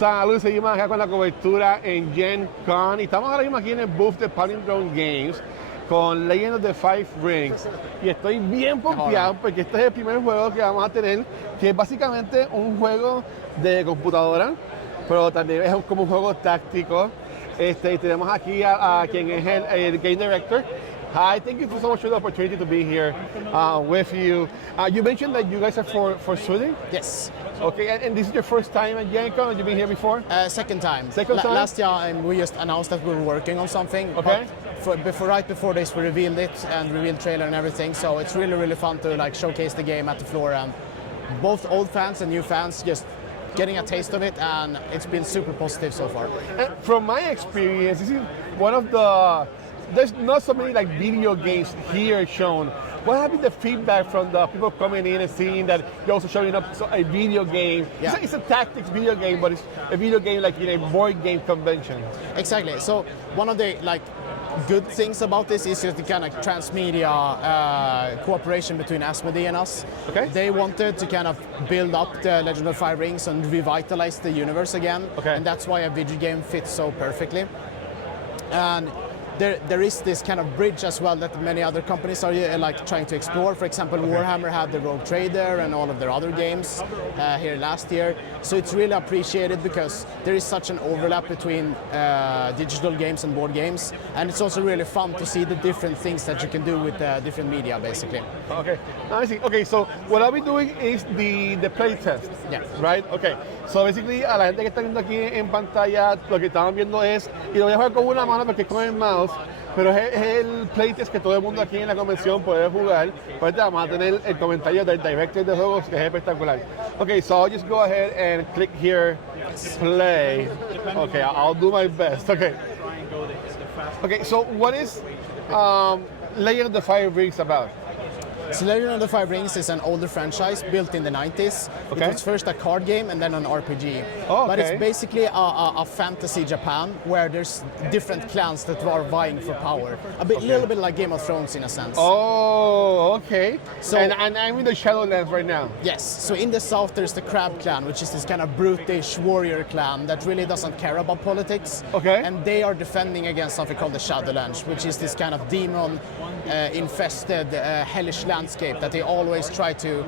Salud, seguimos acá con la cobertura en Gen Con y estamos ahora mismo aquí en el booth de Palindrome Games con Legend of the Five Rings y estoy bien pompeado porque este es el primer juego que vamos a tener, que es básicamente un juego de computadora, pero también es como un juego táctico. Y tenemos aquí a quien es el Game Director. Hi, thank you so much for the opportunity to be here with you. You mentioned that you guys are for Sweden? Yes. Okay, and this is your first time at Gen Con? You've been here before? Second time. Second time? Last year we just announced that we were working on something. Okay. But right before this we revealed it and revealed trailer and everything. So it's really fun to like showcase the game at the floor, and both old fans and new fans just getting a taste of it, and it's been super positive so far. And from my experience, this is one of the, there's not so many like video games here shown. What has been the feedback from the people coming in and seeing that you're also showing up a video game? Yeah. It's a tactics video game, but it's a video game like in a board game convention. Exactly. So one of the like good things about this is just the kind of transmedia cooperation between Asmodee and us. Okay. They wanted to kind of build up the Legend of Five Rings and revitalize the universe again. Okay. And that's why a video game fits so perfectly. And there is this kind of bridge as well that many other companies are like trying to explore. For example, Warhammer had the Rogue Trader and all of their other games here last year. So it's really appreciated because there is such an overlap between digital games and board games, and it's also really fun to see the different things that you can do with different media, basically. Okay, I see. Okay, so what I'll be doing is the play test. Yeah. Right? Okay. So basically, a la gente que está viendo aquí en pantalla, lo que estaban viendo es, y lo voy a jugar con una mano porque es con el mouse, pero es el playtest que todo el mundo aquí en la convención puede jugar. Pues vamos a tener el comentario del director de juegos, que es espectacular. Okay, so I'll just go ahead and click here, play. Okay, I'll do my best. Okay. Okay, so what is Legend of the Five Rings about? So Legend of the Five Rings is an older franchise built in the 90s. Okay. It was first a card game and then an RPG. Oh, But it's okay. basically a fantasy Japan where there's different clans that are vying for power. Little bit like Game of Thrones in a sense. Oh, okay. So- and I'm in the Shadowlands right now. Yes, so in the south there's the Crab clan, which is this kind of brutish warrior clan that really doesn't care about politics. Okay. And they are defending against something called the Shadowlands, which is this kind of demon infested hellish landscape that they always try to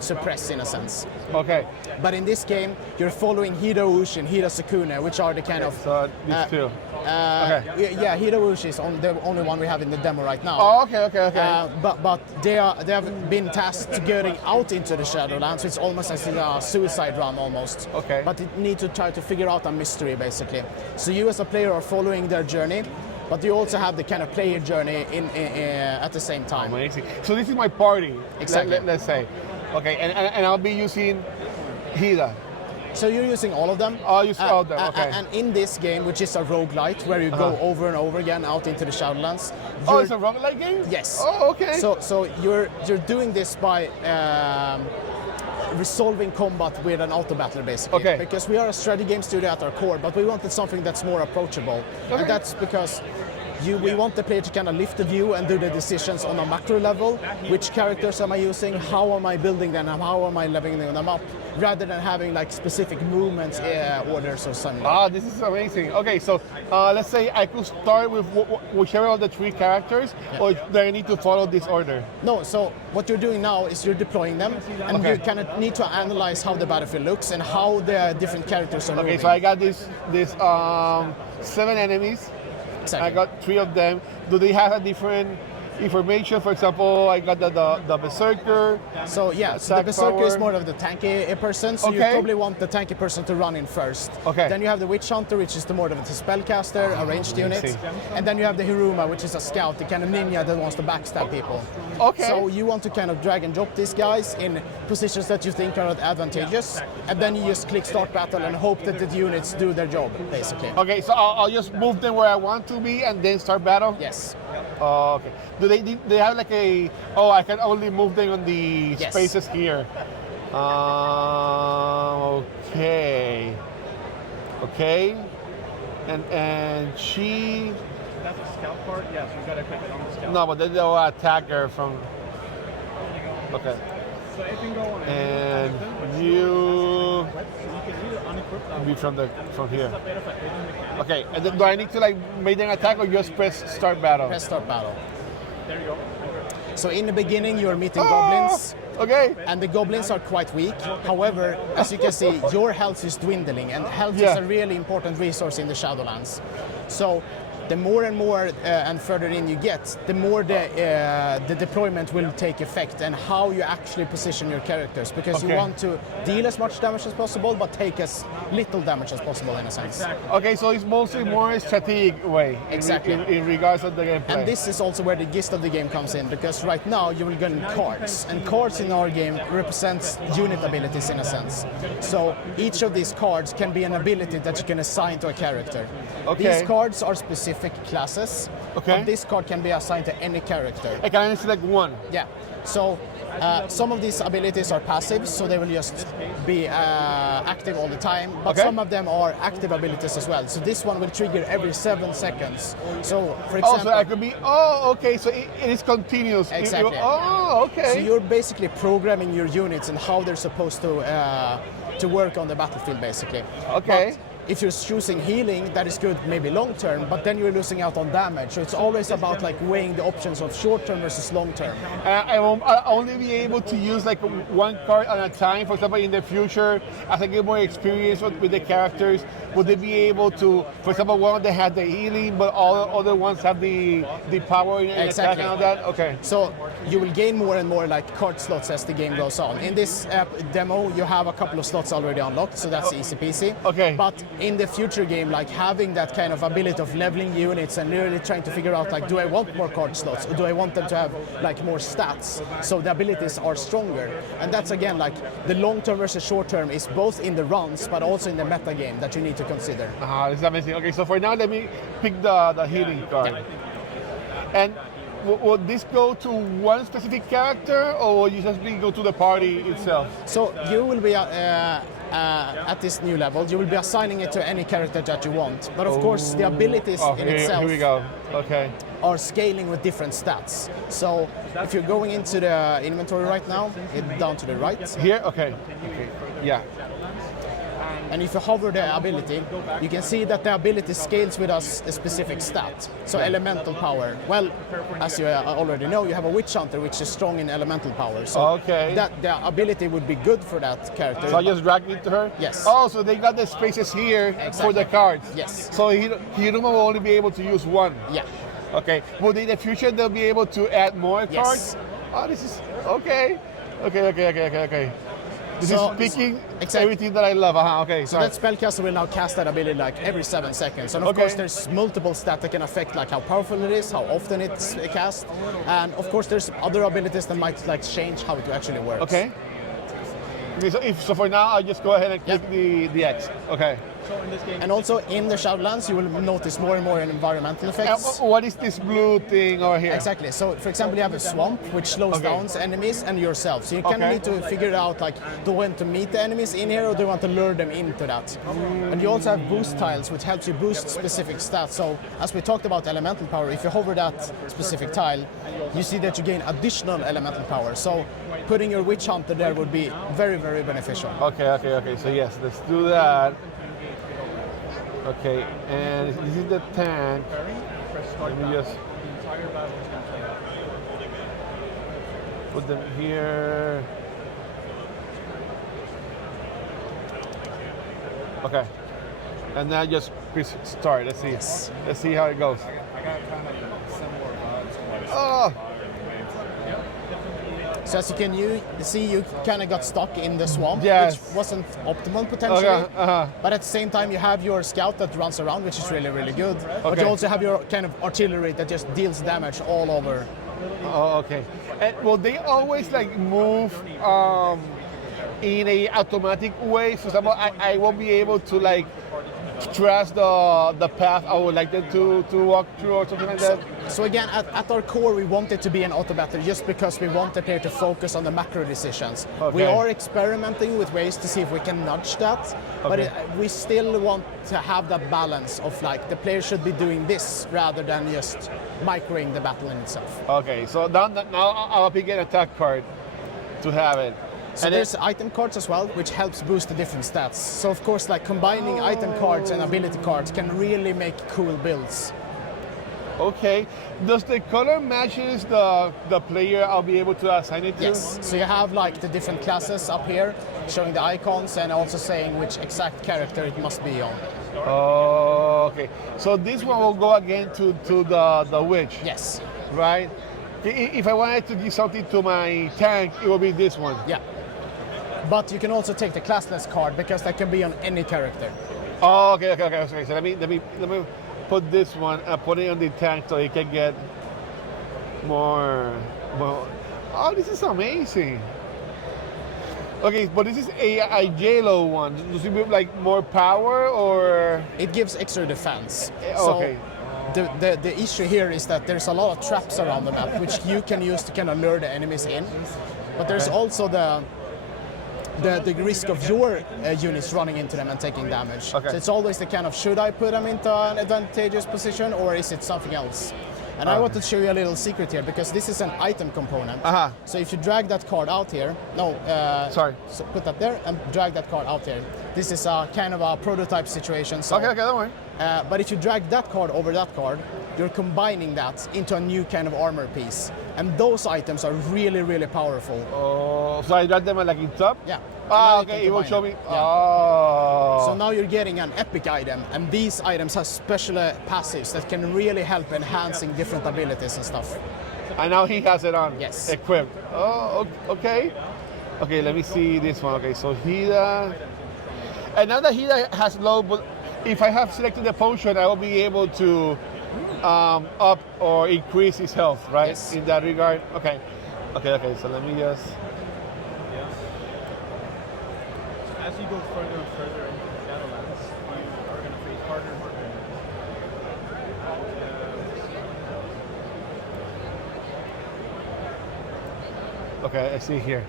suppress in a sense. Okay. But in this game, you're following Hida Ushi and Hida Sukune, which are the kind of... So these two. Yeah, Hida Ushi is the only one we have in the demo right now. Oh, okay. But they have been tasked to getting out into the Shadowlands, so it's almost as a suicide run almost. Okay. But they need to try to figure out a mystery basically. So you as a player are following their journey, but you also have the kind of player journey at the same time. Amazing. So this is my party. Exactly. Let's say. Okay, and I'll be using Hida. So you're using all of them? I'll use all of them, okay. And in this game, which is a roguelite, where you go over and over again out into the Shadowlands. Oh, it's a roguelike game? Yes. Oh, okay. So you're doing this by resolving combat with an auto battler basically. Okay. Because we are a strategy game studio at our core, but we wanted something that's more approachable. Okay. And that's because we want the player to kind of lift the view and do the decisions on a macro level. Which characters am I using? How am I building them? How am I leveling them up? Rather than having like specific movements, orders or something. Ah, this is amazing. Okay, so let's say I could start with whichever of the three characters, or do I need to follow this order? No, so what you're doing now is you're deploying them, and Okay. you kind of need to analyze how the battlefield looks and how the different characters are Okay, moving. so I got this 7 enemies. Exactly. I got 3 of them. Do they have a different information? For example, I got the Berserker. So yeah, so the Attack Berserker is power. more of the tanky person, so you Okay. probably want the tanky person to run in first. Okay. Then you have the Witch Hunter, which is the more of the spellcaster, a ranged unit. see. And then you have the Hiruma, which is a scout, the kind of ninja that wants to backstab people. Okay. So you want to kind of drag and drop these guys in positions that you think are advantageous, and then you just click start battle and hope that the units do their job, basically. Okay, so I'll just move them where I want to be and then start battle? Yes. Oh, okay. Do they have like a... Oh, I can only move them on the Yes. spaces here. Okay. Okay. And she... That's a scout part? Yes, you gotta click it on the scout. No, but then they'll attack her from... Okay. So it can go on And you... So you can either unequip that be from here. Okay, and then do I need to like make an attack or just press start battle? Press start battle. There you go. So in the beginning, you're meeting goblins. Okay. And the goblins are quite weak. However, as you can see, your health is dwindling, and health is a really important resource in the Shadowlands. So the more and more and further in you get, the more the deployment will take effect and how you actually position your characters, because you want to deal as much damage as possible but take as little damage as possible in a sense. Okay, so it's mostly more strategic way in regards of the gameplay. And this is also where the gist of the game comes in, because right now you will get cards, and cards in our game represents unit abilities in a sense. So each of these cards can be an ability that you can assign to a character. These cards are specific classes, but this card can be assigned to any character. I can only select one. Yeah. So some of these abilities are passive, so they will just be active all the time, but some of them are active abilities as well. So this one will trigger every 7 seconds. So for example... Also, I could be, so it is continuous. Exactly. So you're basically programming your units and how they're supposed to work on the battlefield, basically. Okay. But if you're choosing healing, that is good maybe long term, but then you're losing out on damage. So it's always about like weighing the options of short term versus long term. I'll only be able to use like one card at a time. For example, in the future, as I get more experience with the characters, would they be able to, for example, one of them had the healing, but all the other ones have the power in attack and all that? Okay. So you will gain more and more like card slots as the game goes on. In this demo, you have a couple of slots already unlocked, so that's easy peasy. Okay. But in the future game, like having that kind of ability of leveling units and really trying to figure out like, do I want more card slots or do I want them to have like more stats so the abilities are stronger? And that's again like the long term versus short term is both in the runs but also in the meta game that you need to consider. This is amazing. Okay, so for now, let me pick the healing card. And would this go to one specific character, or will you just go to the party itself? So you will be at this new level, you will be assigning it to any character that you want. But of course, the abilities in itself here we go. are scaling with different stats. So if you're going into the inventory right now, it's down to the right. Here? Okay. Yeah. And if you hover the ability, you can see that the ability scales with a specific stat. So elemental power. Well, as you already know, you have a witch hunter which is strong in elemental power. So that the ability would be good for that character. So I just drag it to her? Yes. Oh, so they got the spaces here for the cards. Yes. So Hiruma will only be able to use one. Yeah. Okay. Will in the future they'll be able to add more cards? Oh, this is okay. Okay. This is picking everything that I love. So that spellcaster will now cast that ability like every 7 seconds. And of course there's multiple stats that can affect like how powerful it is, how often it's cast. And of course there's other abilities that might like change how it actually works. Okay, so for now I just go ahead and click the X. Okay. And also in the Shadowlands, you will notice more and more environmental effects. What is this blue thing over here? Exactly. So, for example, you have a swamp which slows down enemies and yourself. So you kind of need to figure out, like, do you want to meet the enemies in here or do you want to lure them into that? And you also have boost tiles, which helps you boost specific stats. So, as we talked about elemental power, if you hover that specific tile, you see that you gain additional elemental power. So, putting your witch hunter there would be very, very beneficial. Okay. So yes, let's do that. Okay, and this is the tank. Let me just put them here. Okay, and then just press start. Let's see. Yes. Let's see how it goes. I got kind of similar vibes. Oh. So as you can see, you kind of got stuck in the swamp, Yes. which wasn't optimal potentially. But at the same time, you have your scout that runs around, which is really, really good. But you also have your kind of artillery that just deals damage all over. Oh, okay. And will they always like move in a automatic way? For example, I won't be able to like trust the path I would like them to walk through or something like that? So again, at our core, we want it to be an auto battle just because we want the player to focus on the macro decisions. We are experimenting with ways to see if we can nudge that, but we still want to have that balance of like the player should be doing this rather than just microing the battle in itself. Okay, so now I'll pick an attack card to have it. So And there's item cards as well, which helps boost the different stats. So of course, like combining item cards and ability cards can really make cool builds. Okay. Does the color matches the player I'll be able to assign it to? Yes. So you have like the different classes up here, showing the icons and also saying which exact character it must be on. Oh, okay. So this one will go again to the witch. Yes. Right? If I wanted to give something to my tank, it will be this one. Yeah. But you can also take the classless card because that can be on any character. Oh, okay. So let me put this one and put it on the tank so he can get more. Oh, this is amazing. Okay, but this is a yellow one. Does it give like more power or? It gives extra defense. Okay. So the issue here is that there's a lot of traps around the map which you can use to kind of lure the enemies in. But there's also the risk of your units running into them and taking damage. Okay. So it's always the kind of, should I put them into an advantageous position or is it something else? And I wanted to show you a little secret here because this is an item component. So if you drag that card out here, Sorry. So put that there and drag that card out here. This is a kind of a prototype situation. So, Okay, don't worry. but if you drag that card over that card, you're combining that into a new kind of armor piece. And those items are really, really powerful. Oh, so I drag them like in top? Yeah. Ah, And now you okay, can it will combine show them. me. Yeah. Oh. So now you're getting an epic item, and these items have special passives that can really help enhancing different abilities and stuff. And now he has it on. Yes. Equipped. Oh, okay. Okay, let me see this one. Okay, so Hida. And now that Hida has low, but if I have selected the potion, I will be able to up or increase his health, right? Yes. In that regard. Okay. So let me just. As you go further and further into the Shadowlands, you are going to face harder and harder. Okay, I see here.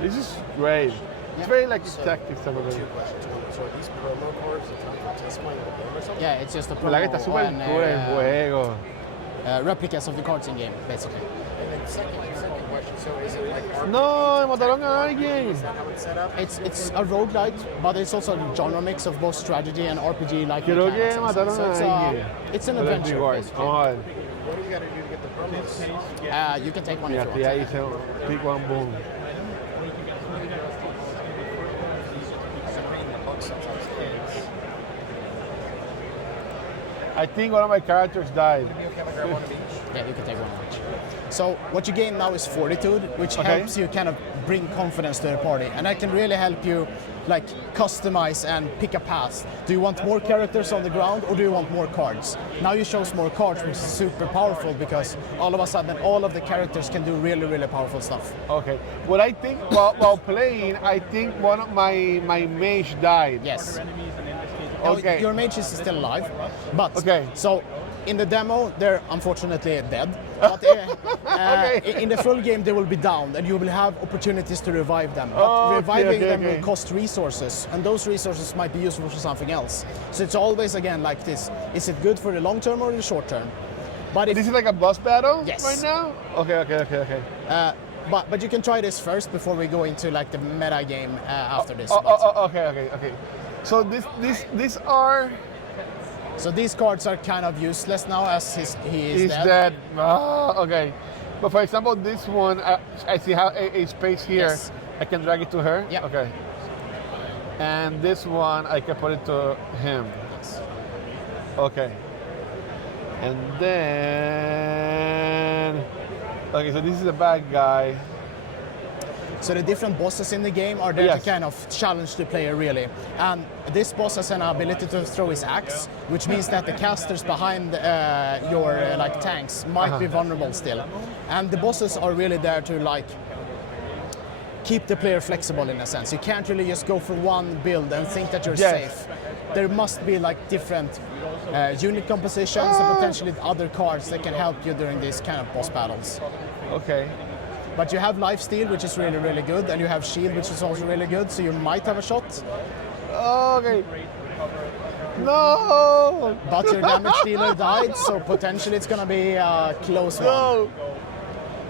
This is great. It's very like tactics type of Two thing. questions. So are these promo cards that come from test playing the game or something? Yeah, it's just a La que está promo súper and cool el juego. replicas of the cards in game, basically. And then second question. So is it like RPG? No, mataron a alguien. Is that how it's set up? It's a roguelite, but it's also a genre mix of both strategy and RPG like Creo que mechanics and stuff. mataron So a alguien. it's an Pero en adventure, reward. basically. Vamos a ver. What do you got to do to get the promos? You can take one if Mira, you aquí want. ahí se pick one boom. I think one of my characters died. Yeah, you can take one of each. So what you gain now is fortitude, which Okay. helps you kind of bring confidence to the party, and that can really help you like customize and pick a path. Do you want more characters on the ground or do you want more cards? Now you chose more cards, which is super powerful because all of a sudden all of the characters can do really, really powerful stuff. Okay. What I think while playing, I think one of my mage died. Yes. Oh, Okay. Your mage is still alive, but Okay. so in the demo they're unfortunately dead. But Okay. in the full game they will be down, and you will have opportunities to revive them. But Oh, okay, reviving okay, them okay. will cost resources, and those resources might be useful for something else. So it's always again like this: is it good for the long term or the short term? But if This is like a boss battle Yes. right now? Okay. but you can try this first before we go into like the meta game after this. Okay. So these are So these cards are kind of useless now as he is he's dead. dead. Okay. But for example, this one, I see how a space here. Yes. I can drag it to her. Yeah. Okay. And this one, I can put it to him. Yes. Okay. And then, okay, so this is a bad guy. So the different bosses in the game are there Yes. to kind of challenge the player really. And this boss has an ability to throw his axe, which means that the casters behind your like tanks might be vulnerable still. And the bosses are really there to like keep the player flexible in a sense. You can't really just go for one build and think that you're Yes. safe. There must be like different unit compositions and potentially other cards that can help you during these kind of boss battles. Okay. But you have lifesteal, which is really, really good, and you have shield, which is also really good, so you might have a shot. Okay. No. But your damage dealer died, so potentially it's gonna be a close one. No.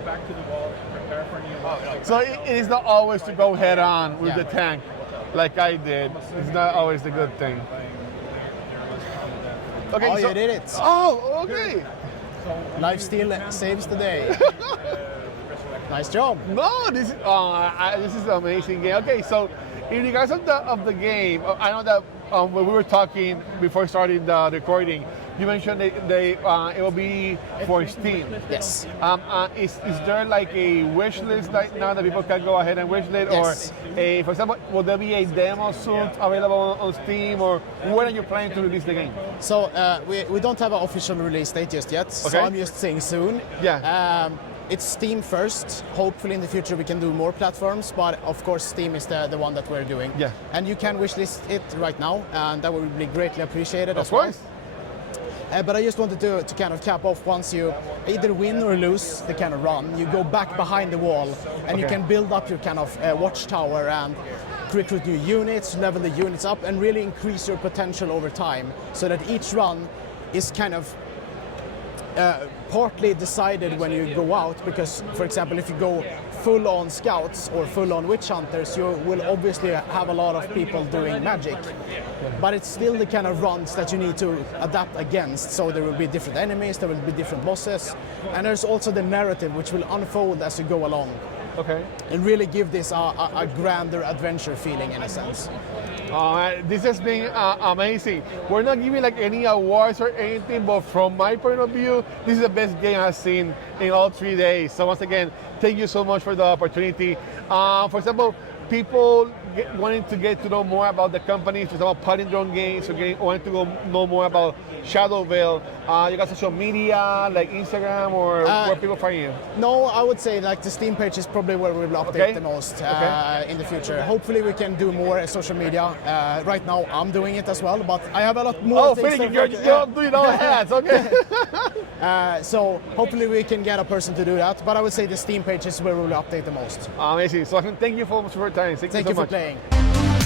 Back to the wall, prepare for new So it is not always to go head on with Yeah. the tank, like I did. It's not always the good thing. Okay, Oh, so, you did it. Oh, okay. Life still saves the day. Nice job. No, this is an amazing game. Okay, so in regards of the game, I know that when we were talking before starting the recording, you mentioned it will be for Steam. Yes. Is there like a wish list right now that people can go ahead and wish list, Yes. or for example, will there be a demo soon available on Steam, or when are you planning to release the game? So we don't have an official release date just yet. So Okay. I'm just saying soon. Yeah. It's Steam first. Hopefully in the future we can do more platforms, but of course Steam is the one that we're doing. Yeah. And you can wishlist it right now, and that would be greatly appreciated Of as well. course. But I just wanted to kind of cap off, once you either win or lose the kind of run, you go back behind the wall and you Okay. can build up your kind of watchtower and recruit new units, level the units up, and really increase your potential over time, so that each run is kind of partly decided when you go out, because for example if you go full on scouts or full on witch hunters, you will obviously have a lot of people doing magic, but it's still the kind of runs that you need to adapt against. So there will be different enemies, there will be different bosses, and there's also the narrative which will unfold as you go along Okay. and really give this a grander adventure feeling in a sense. This has been amazing. We're not giving like any awards or anything, but from my point of view, this is the best game I've seen in all 3 days. So once again, thank you so much for the opportunity. For example, people wanting to get to know more about the company, for example, Palindrome Games, or wanting to know more about Shadowveil. You got social media, like Instagram, or where people find you? No, I would say like the Steam page is probably where we will update Okay. the most Okay. in the future. Hopefully we can do more social media. Right now I'm doing it as well, but I have a lot more Oh, things Felix, to you're doing all hats, okay. so hopefully we can get a person to do that, but I would say the Steam page is where we will update the most. Amazing. So thank you so much for your time. Thank Thank you you so for much. playing.